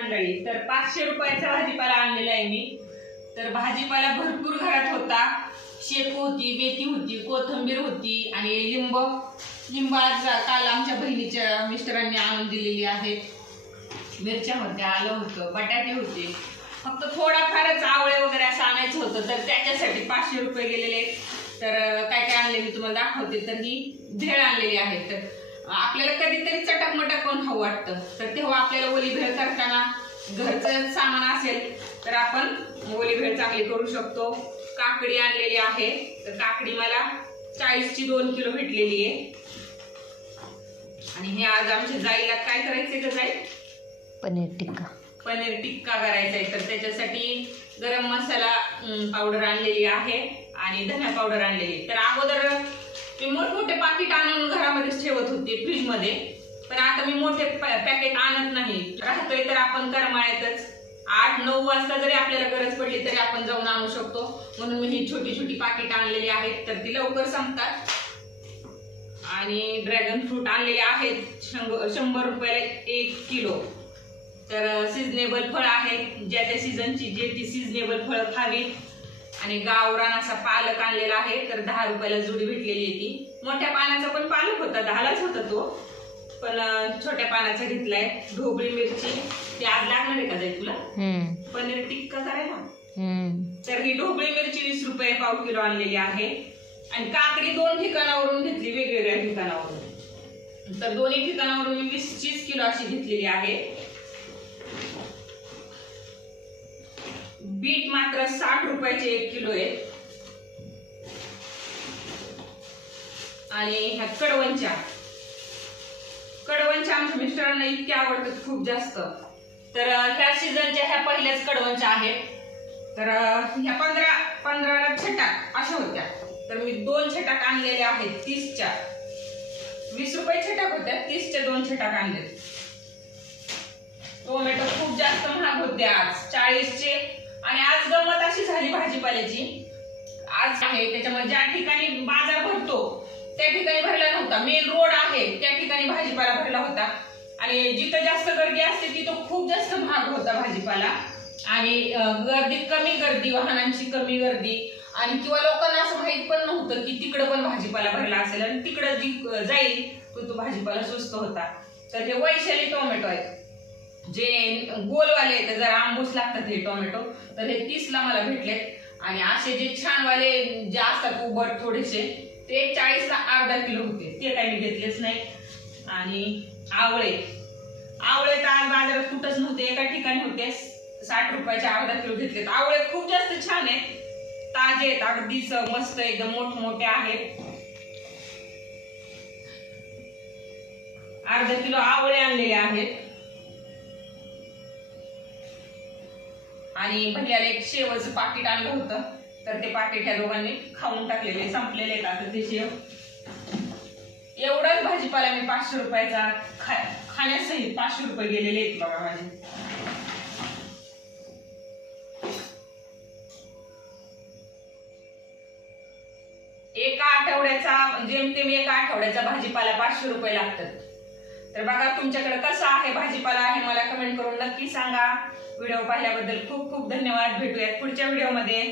मंडळी, तर 500 रुपयाचा भाजीपाला आणलेला आहे मी। तर भाजीपाला भरपूर घरात होता, शेपू होती, मेथी होती, कोथिंबीर होती आणि लिंब आज काल आमच्या बहिणीच्या मिस्टरांनी आणून दिलेली आहे। मिरच्या होत्या, आलं होतं, बटाटे होते, फक्त थोडाफारच आवळे वगैरे असं आणायचं होतं, तर त्याच्यासाठी 500 रुपये गेलेले। तर काय काय आणले मी तुम्हाला दाखवते। तर ही भेळ आणलेली आहे। तर आपल्याला कधीतरी चटकमटक कोण खाऊ वाटतं, तर तेव्हा आपल्याला ओली भेळ करताना घरचं सामान असेल तर आपण ओली भेळ चांगली करू शकतो। काकडी आणलेली आहे, तर काकडी मला 40 ची 2 किलो भेटलेली आहे। आणि हे आज आमच्या जाईला काय करायचंय का जाई? पनीर टिक्का करायचा आहे। तर त्याच्यासाठी गरम मसाला पावडर आणलेली आहे आणि धना पावडर आणलेली। तर अगोदर मी मोठमोठे पाकिट आणून घरामध्ये ठेवत होते फ्रीज मध्ये, पण आता मी मोठे पॅकेट आणत नाही। राहतोय तर आपण करमाळ्यातच 8-9 वाजता जरी आपल्याला गरज पडली तरी आपण जाऊन आणू शकतो, म्हणून मी ही छोटी छोटी पाकिट आणलेली आहेत। तर ती लवकर संपतात। आणि ड्रॅगन फ्रूट आणलेले आहेत 100 रुपयाला 1 किलो। तर सीझनेबल फळ आहेत, ज्या त्या सीझनची जे ती सीझनेबल फळ खावीत। आणि गावरान असा पालक आणलेला आहे, तर 10 रुपयाला जुडी भेटलेली आहे ती। मोठ्या पानाचा पण पालक होता, 10लाच होता तो, पण छोट्या पानाचा घेतलाय। ढोबळी मिरची ती आज लागणार आहे का जाई तुला पनीर टिक्का करायला? तर ही ढोबळी मिरची 20 रुपये पाव किलो आणलेली आहे। आणि काकडी 2 ठिकाणावरून घेतली, वेगवेगळ्या ठिकाणावरून। तर दोन्ही ठिकाणावरून मी 20 किलो अशी घेतलेली आहे। बीट मात्र 60 रुपयाचे 1 किलो आहे। आणि ह्या कडवंच्या आमच्या मिस्टरांना इतक्या आवडतात, खूप जास्त। तर ह्या सीझनच्या ह्या पहिल्याच कडवंच्या आहेत। तर ह्या 15ला छटाक अशा होत्या, तर मी 2 छटाक आणलेले आहेत 30च्या। 20 रुपये छटाक होत्या, 30च्या 2 छटाक आणले। टोमॅटो खूप जास्त महाग होते आज, 40चे। आणि आज गंमत अशी झाली भाजीपाल्याची, आज आहे त्याच्यामुळे ज्या ठिकाणी बाजार भरतो त्या ठिकाणी भरला नव्हता। मेन रोड आहे त्या ठिकाणी भाजीपाला भरला होता, आणि जिथं जास्त गर्दी असते तिथं खूप जास्त महाग होता भाजीपाला। आणि गर्दी कमी, गर्दी वाहनांची कमी गर्दी, आणि किंवा लोकांना असं माहित पण नव्हतं की तिकडं पण भाजीपाला भरला असेल, आणि तिकडं जी जाईल तो भाजीपाला स्वस्त होता। तर हे वैशाली टोमॅटो आहेत, जे गोलवाले आहेत, जरा आंबूस लागतात हे टोमॅटो, तर हे 30ला मला भेटलेत। आणि असे जे छान वाले जे असतात उबट थोडेसे, ते 40ला अर्धा किलो होते, ते काही मी घेतलेच नाही। आणि आवळे तर आज बाजारात कुठंच नव्हते, एका ठिकाणी होते, 60 रुपयाचे अर्धा किलो घेतलेत। आवळे खूप जास्त छान आहेत, ताजे आहेत, अगदीच मस्त एकदम मोठमोठे आहेत। अर्धा किलो आवळे आणलेले आहेत। आणि भैयाला एक शेवचं पाकिट आणलं होतं, तर ते पाकिट ह्या दोघांनी खाऊन टाकलेले, संपलेले आहेत आता ते शेव। एवढाच भाजीपाला मी 500 रुपयाचा खाण्यासहित 500 रुपये गेलेले आहेत बघा माझे। एका आठवड्याचा जेमतेम एका आठवड्याचा भाजीपाला 500 रुपये लागतात। तर बघा तुमच्याकडे कसा आहे भाजीपाला आहे मला कमेंट करून नक्की सांगा। व्हिडिओ पाहिल्याबद्दल खूप खूप धन्यवाद। भेटूयात पुढच्या व्हिडिओमध्ये।